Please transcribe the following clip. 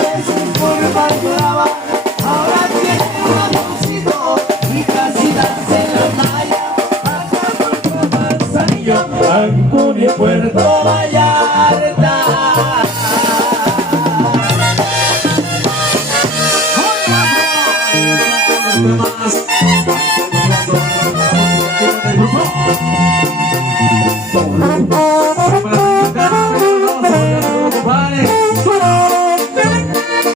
veces por trabajar, ahora tiene un avioncito y casitas en la playa, hasta Puerto Manzanillo, Cancún y Puerto Vallarta. Más.